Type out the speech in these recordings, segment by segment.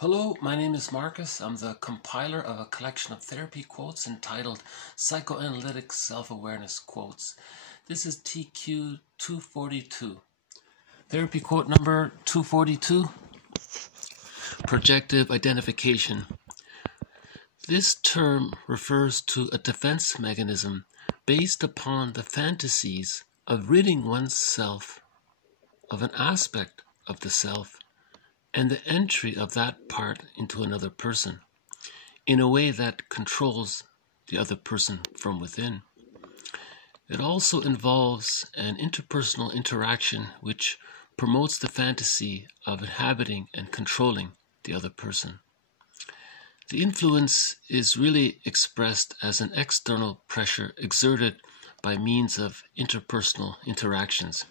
Hello, my name is Marcus. I'm the compiler of a collection of therapy quotes entitled Psychoanalytic Self-Awareness Quotes. This is TQ 242. Therapy quote number 242. Projective Identification. This term refers to a defense mechanism based upon the fantasies of ridding oneself of an aspect of the self and the entry of that part into another person in a way that controls the other person from within. It also involves an interpersonal interaction which promotes the fantasy of inhabiting and controlling the other person. The influence is really expressed as an external pressure exerted by means of interpersonal interactions.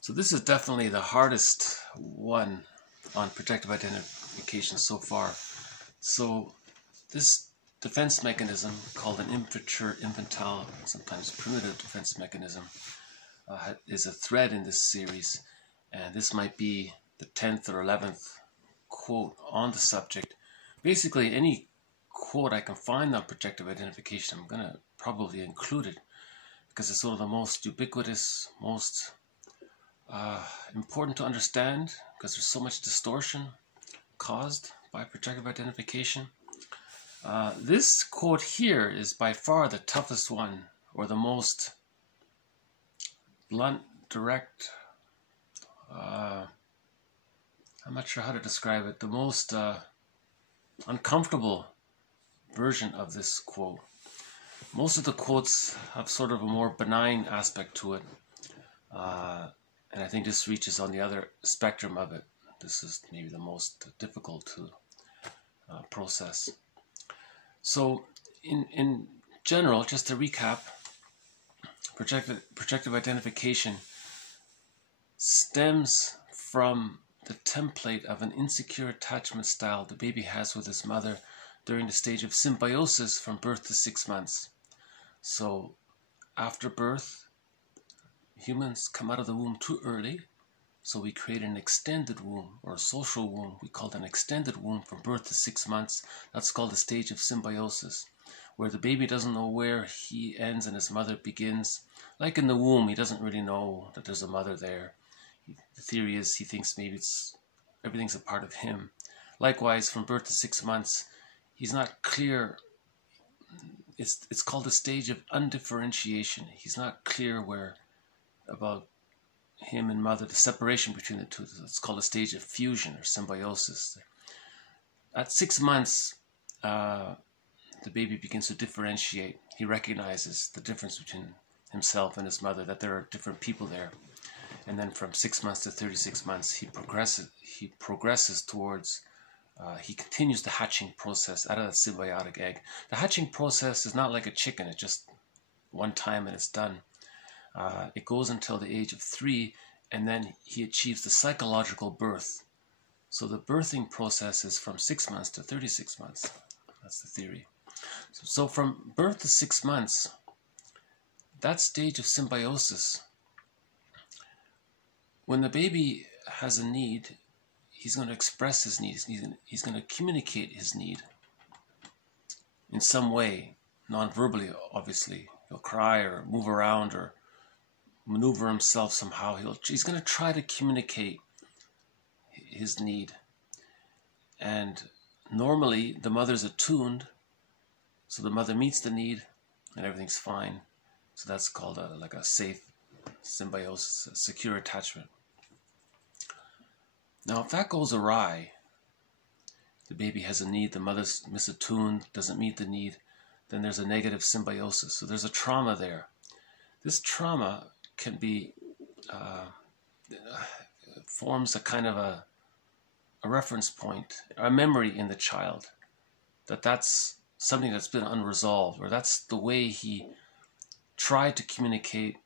So this is definitely the hardest one on projective identification so far. So this defense mechanism, called an immature, infantile, sometimes primitive defense mechanism, is a thread in this series. And this might be the 10th or 11th quote on the subject. Basically, any quote I can find on projective identification, I'm going to probably include it because it's one of the most ubiquitous, most important to understand because there's so much distortion caused by projective identification. This quote here is by far the toughest one, or the most blunt, direct, I'm not sure how to describe it, the most uncomfortable version of this quote. Most of the quotes have sort of a more benign aspect to it. And I think this reaches on the other spectrum of it. This is maybe the most difficult to process. So in general, just to recap, projective identification stems from the template of an insecure attachment style the baby has with his mother during the stage of symbiosis from birth to 6 months. So after birth, humans come out of the womb too early, so we create an extended womb, or a social womb. We call it an extended womb from birth to 6 months. That's called the stage of symbiosis, where the baby doesn't know where he ends and his mother begins. Like in the womb, he doesn't really know that there's a mother there. The theory is he thinks maybe everything's a part of him. Likewise, from birth to 6 months, he's not clear. It's called the stage of undifferentiation. He's not clear about him and mother, the separation between the two. It's called a stage of fusion or symbiosis. At 6 months, the baby begins to differentiate. He recognizes the difference between himself and his mother, that there are different people there. And then from 6 months to 36 months, he progresses towards, he continues the hatching process out of that symbiotic egg. The hatching process is not like a chicken. It's just one time and it's done. It goes until the age of 3, and then he achieves the psychological birth. So the birthing process is from 6 months to 36 months. That's the theory. So from birth to 6 months, that stage of symbiosis, when the baby has a need, he's going to express his need. He's going to communicate his need in some way, non-verbally, obviously. He'll cry or move around or maneuver himself somehow. He's going to try to communicate his need. And normally the mother's attuned, so the mother meets the need and everything's fine. So that's called like a safe symbiosis, a secure attachment. Now if that goes awry, the baby has a need, the mother's misattuned, doesn't meet the need, then there's a negative symbiosis. So there's a trauma there. This trauma can be, forms a kind of a reference point, a memory in the child, that's something that's been unresolved, or that's the way he tried to communicate,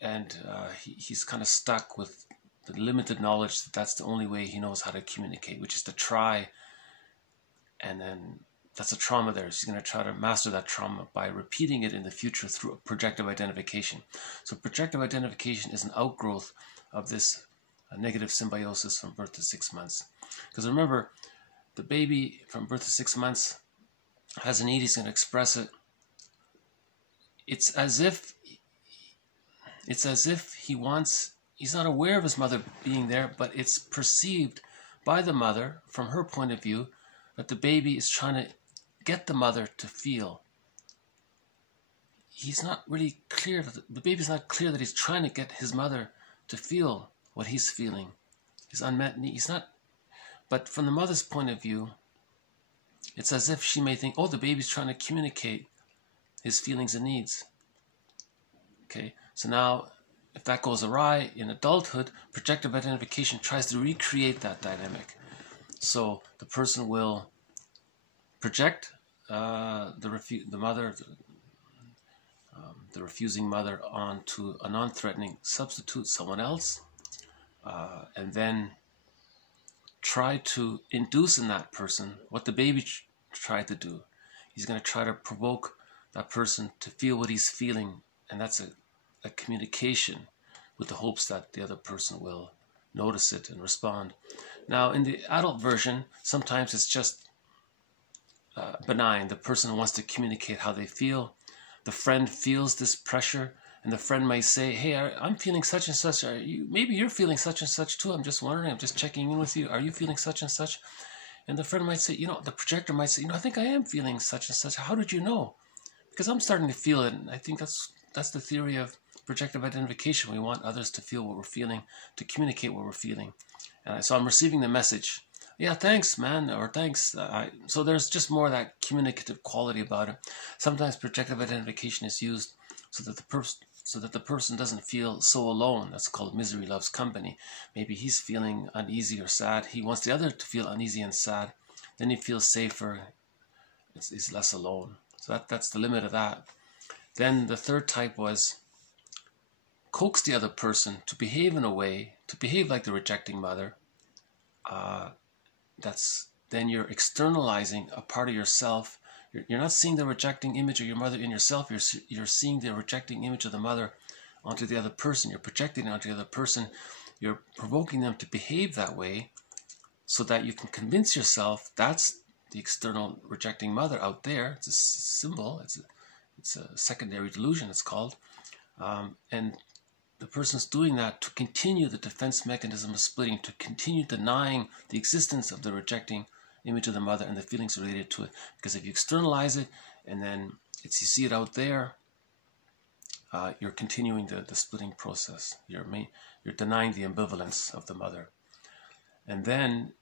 and he's kind of stuck with the limited knowledge that that's the only way he knows how to communicate, which is to try, and then that's a trauma there. So he's going to try to master that trauma by repeating it in the future through projective identification. So projective identification is an outgrowth of this a negative symbiosis from birth to 6 months. Because remember, the baby from birth to 6 months has a need, he's going to express it. It's as if he's not aware of his mother being there, but it's perceived by the mother, from her point of view, that the baby is trying to get the mother to feel. He's not really clear, the baby's not clear that he's trying to get his mother to feel what he's feeling, his unmet need. He's not, but from the mother's point of view, it's as if she may think, oh, the baby's trying to communicate his feelings and needs. Okay, so now, if that goes awry in adulthood, projective identification tries to recreate that dynamic. So the person will project the refusing mother onto a non-threatening substitute, someone else, and then try to induce in that person what the baby tried to do. He's going to try to provoke that person to feel what he's feeling, and that's a communication with the hopes that the other person will notice it and respond. Now, in the adult version, sometimes it's just benign. The person wants to communicate how they feel. The friend feels this pressure, and the friend might say, hey, I'm feeling such and such. Maybe you're feeling such and such too. I'm just wondering. I'm just checking in with you. Are you feeling such and such? And the friend might say, the projector might say, I think I am feeling such and such. How did you know? Because I'm starting to feel it. And I think that's the theory of projective identification. We want others to feel what we're feeling, to communicate what we're feeling. And so I'm receiving the message. Yeah, thanks, man, or thanks. So there's just more of that communicative quality about it. Sometimes projective identification is used so that the person doesn't feel so alone. That's called misery loves company. Maybe he's feeling uneasy or sad. He wants the other to feel uneasy and sad. Then he feels safer. He's less alone. So that's the limit of that. Then the third type was coax the other person to behave in a way, to behave like the rejecting mother. Then you're externalizing a part of yourself. You're not seeing the rejecting image of your mother in yourself. You're seeing the rejecting image of the mother onto the other person. You're projecting it onto the other person. You're provoking them to behave that way so that you can convince yourself that's the external rejecting mother out there. It's a symbol. It's a secondary delusion, it's called. And the person's doing that to continue the defense mechanism of splitting, to continue denying the existence of the rejecting image of the mother and the feelings related to it. Because if you externalize it and then you see it out there, you're continuing the splitting process. You're denying the ambivalence of the mother. And then,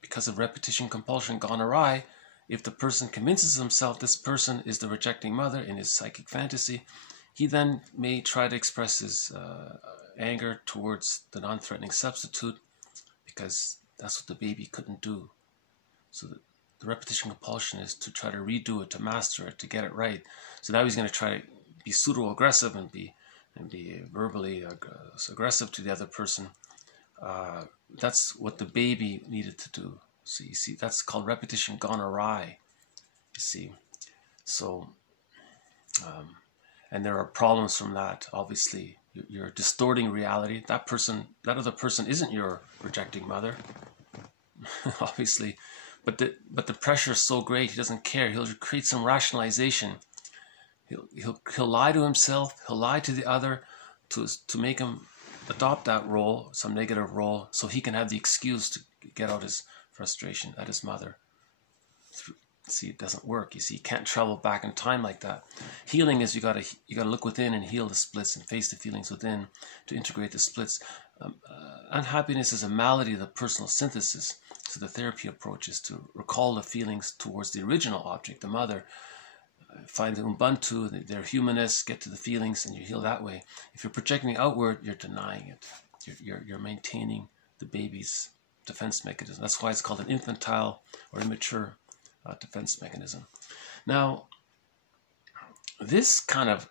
because of repetition compulsion gone awry, if the person convinces himself this person is the rejecting mother in his psychic fantasy, he then may try to express his anger towards the non-threatening substitute, because that's what the baby couldn't do. So the repetition compulsion is to try to redo it, to master it, to get it right. So now he's going to try to be pseudo-aggressive and be verbally aggressive to the other person. That's what the baby needed to do. So you see, that's called repetition gone awry. You see, so and there are problems from that. Obviously, you're distorting reality. That other person isn't your rejecting mother, obviously, but the pressure is so great, he doesn't care. He'll create some rationalization. He'll lie to himself. He'll lie to the other to make him adopt that role, some negative role, so he can have the excuse to get out his frustration at his mother. See, it doesn't work. You see, you can't travel back in time like that. Healing is you gotta look within and heal the splits and face the feelings within to integrate the splits. Unhappiness is a malady of the personal synthesis. So the therapy approach is to recall the feelings towards the original object, the mother. Find the Ubuntu, their humanness, get to the feelings, and you heal that way. If you're projecting outward, you're denying it. You're maintaining the baby's defense mechanism. That's why it's called an infantile or immature defense mechanism. Now, this kind of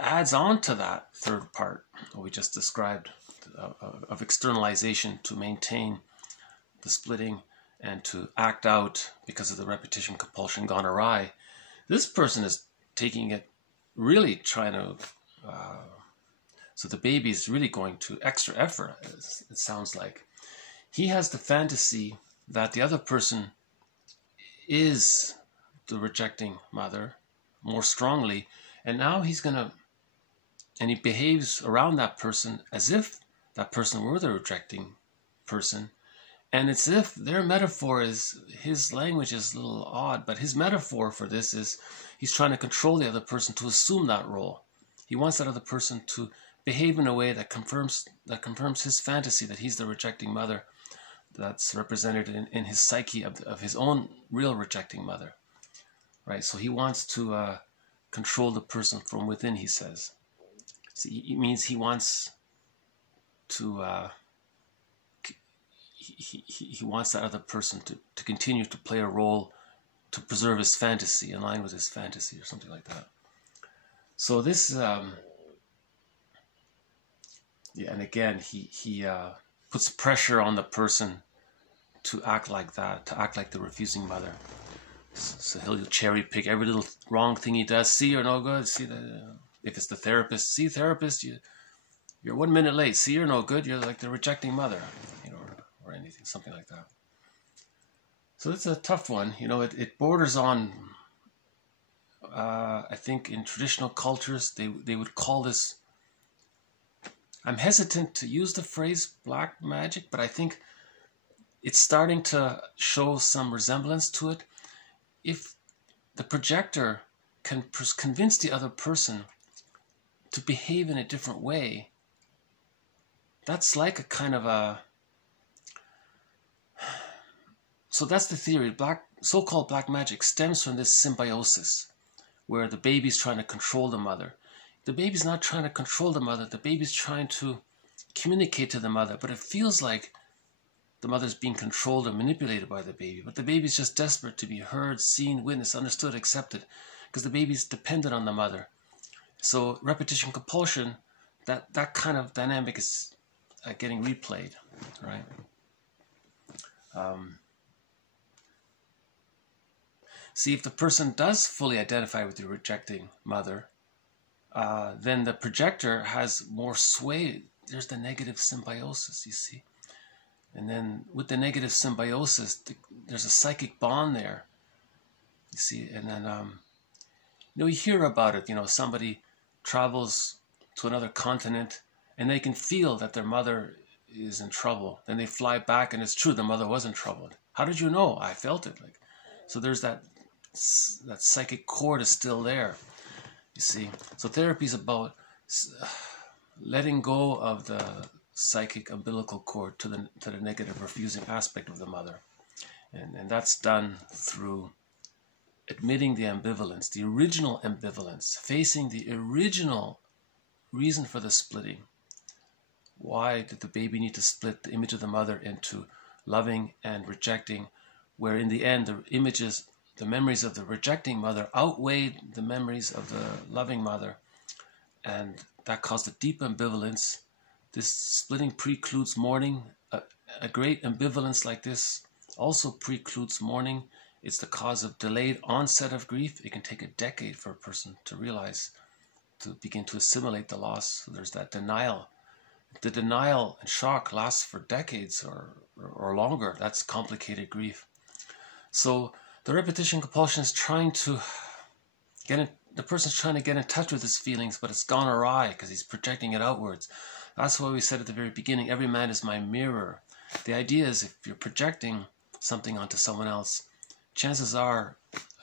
adds on to that third part that we just described of externalization to maintain the splitting and to act out because of the repetition compulsion gone awry. This person is taking it, really trying to So the baby is really going to extra effort, it sounds like. He has the fantasy that the other person is the rejecting mother more strongly, and now he's going to, and he behaves around that person as if that person were the rejecting person. And it's if their metaphor is, his language is a little odd, but his metaphor for this is he's trying to control the other person to assume that role. He wants that other person to behave in a way that confirms his fantasy that he's the rejecting mother that's represented in his psyche of his own real rejecting mother. Right? So he wants to control the person from within, he says. So it means he wants to... He wants that other person to continue to play a role to preserve his fantasy, in line with his fantasy or something like that. So this, yeah, and again, he puts pressure on the person to act like that, to act like the refusing mother. So he'll cherry pick every little wrong thing he does. See, you're no good. See, if it's the therapist, see, therapist, you're 1 minute late. See, you're no good. You're like the rejecting mother, you know, or anything, something like that. So it's a tough one. You know, it borders on, I think in traditional cultures, they would call this, I'm hesitant to use the phrase black magic, but I think it's starting to show some resemblance to it. If the projector can convince the other person to behave in a different way, that's like a kind of a... So that's the theory. So-called black magic stems from this symbiosis, where the baby's trying to control the mother. The baby's not trying to control the mother. The baby's trying to communicate to the mother, but it feels like the mother's being controlled or manipulated by the baby. But the baby's just desperate to be heard, seen, witnessed, understood, accepted, because the baby's dependent on the mother. So repetition compulsion, that kind of dynamic is getting replayed, right? See, if the person does fully identify with the rejecting mother, then the projector has more sway. There's the negative symbiosis, you see. And then with the negative symbiosis, there's a psychic bond there, you see. And then, you know, you hear about it, you know, somebody travels to another continent and they can feel that their mother is in trouble. Then they fly back and it's true, the mother was in trouble. How did you know? I felt it. Like, so there's that psychic cord is still there, you see. So therapy is about letting go of the psychic umbilical cord to the negative refusing aspect of the mother, and that's done through admitting the ambivalence, the original ambivalence, facing the original reason for the splitting. Why did the baby need to split the image of the mother into loving and rejecting, where in the end the memories of the rejecting mother outweighed the memories of the loving mother, and that caused a deep ambivalence. This splitting precludes mourning. A great ambivalence like this also precludes mourning. It's the cause of delayed onset of grief. It can take a decade for a person to realize, to begin to assimilate the loss. So there's that denial. The denial and shock lasts for decades or longer. That's complicated grief. So the repetition compulsion is trying to the person's trying to get in touch with his feelings, but it's gone awry because he's projecting it outwards. That's why we said at the very beginning, every man is my mirror. The idea is if you're projecting something onto someone else, chances are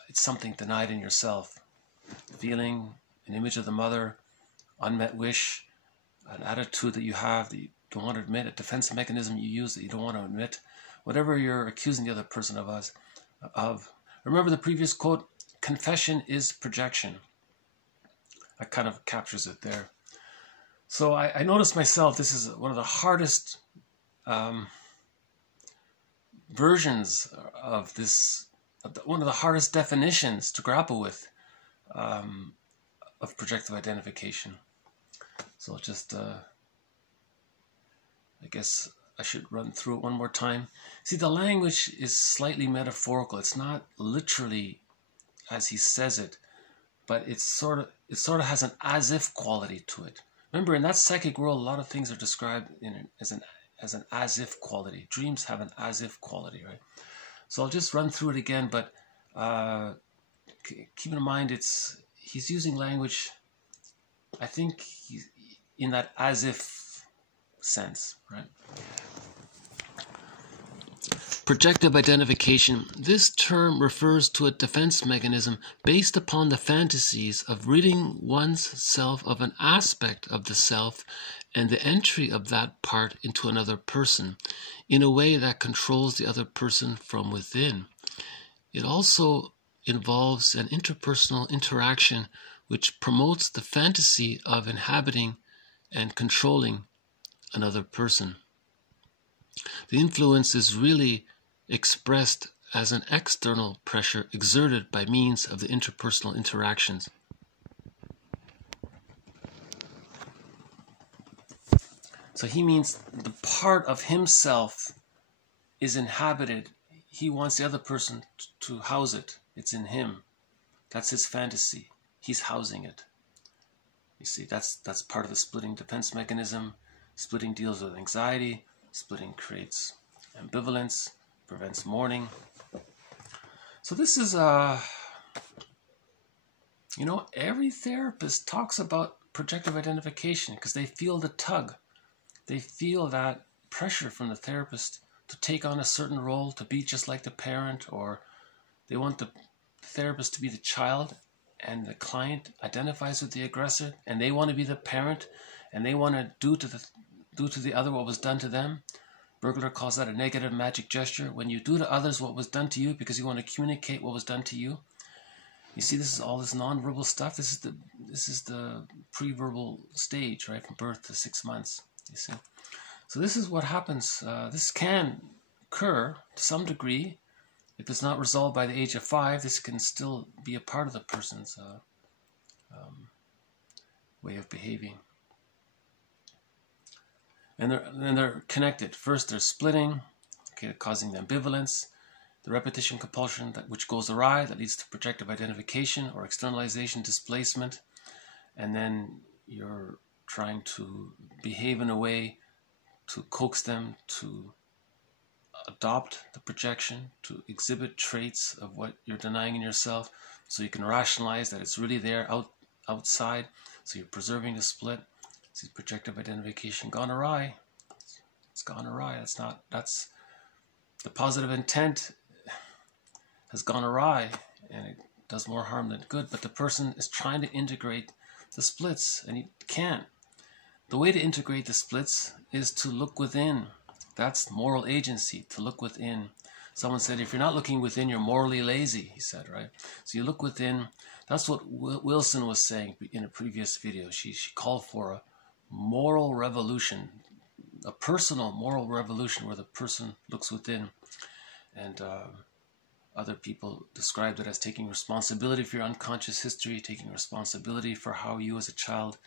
it's something denied in yourself. Feeling, an image of the mother, unmet wish, an attitude that you have that you don't want to admit, a defense mechanism you use that you don't want to admit, whatever you're accusing the other person of. Remember the previous quote, confession is projection. That kind of captures it there. So I noticed myself, this is one of the hardest versions of this, one of the hardest definitions to grapple with of projective identification. So just, I guess I should run through it one more time. See, the language is slightly metaphorical. It's not literally as he says it, but it sort of has an as-if quality to it. Remember, in that psychic world, a lot of things are described as an as-if quality. Dreams have an as-if quality, right? So I'll just run through it again, but keep in mind he's using language, I think, in that as-if sense, right? Projective identification. This term refers to a defense mechanism based upon the fantasies of ridding one's self of an aspect of the self and the entry of that part into another person in a way that controls the other person from within. It also involves an interpersonal interaction which promotes the fantasy of inhabiting and controlling another person. The influence is really expressed as an external pressure exerted by means of the interpersonal interactions. So he means the part of himself is inhabited. He wants the other person to house it. It's in him. That's his fantasy. He's housing it. You see, that's part of the splitting defense mechanism. Splitting deals with anxiety. Splitting creates ambivalence, prevents mourning. So this is every therapist talks about projective identification because they feel the tug. They feel that pressure from the therapist to take on a certain role, to be just like the parent, or they want the therapist to be the child and the client identifies with the aggressor and they want to be the parent and they want to do to the other what was done to them. Bergler calls that a negative magic gesture. When you do to others what was done to you because you want to communicate what was done to you. You see, this is all this non-verbal stuff. This is the pre-verbal stage, right, from birth to 6 months. You see, so this is what happens. This can occur to some degree. If it's not resolved by the age of 5, this can still be a part of the person's way of behaving. And they're connected. First, they're splitting, okay, causing the ambivalence, the repetition compulsion which goes awry, that leads to projective identification or externalization, displacement, and then you're trying to behave in a way to coax them to adopt the projection, to exhibit traits of what you're denying in yourself, so you can rationalize that it's really there outside, so you're preserving the split. See, projective identification gone awry. It's gone awry. That's the positive intent has gone awry, and it does more harm than good, but the person is trying to integrate the splits, and he can't. The way to integrate the splits is to look within. That's moral agency, to look within. Someone said, if you're not looking within, you're morally lazy, he said, right? So you look within. That's what Wilson was saying in a previous video. She called for a moral revolution, a personal moral revolution where the person looks within. And other people described it as taking responsibility for your unconscious history, taking responsibility for how you as a child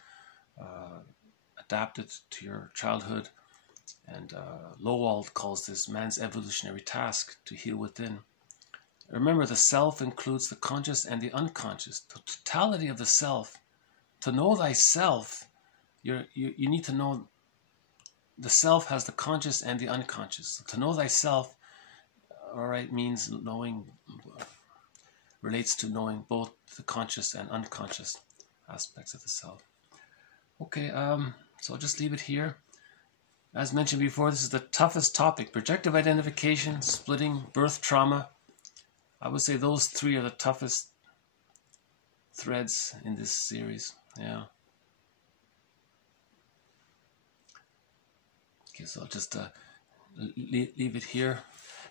adapted to your childhood. And Lowald calls this man's evolutionary task to heal within. Remember, the self includes the conscious and the unconscious, the totality of the self. To know thyself, you need to know the self has the conscious and the unconscious. To know thyself, all right, means knowing, relates to knowing both the conscious and unconscious aspects of the self. Okay, so I'll just leave it here. As mentioned before, this is the toughest topic. Projective identification, splitting, birth trauma. I would say those 3 are the toughest threads in this series. Yeah. Okay, so I'll just leave it here.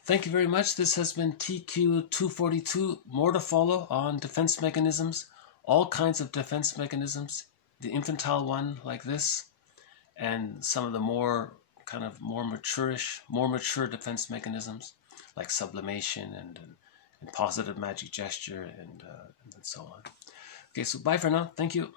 Thank you very much. This has been TQ 242. More to follow on defense mechanisms. All kinds of defense mechanisms. The infantile one like this, and some of the more mature defense mechanisms like sublimation and positive magic gesture and so on. Okay, so bye for now. Thank you.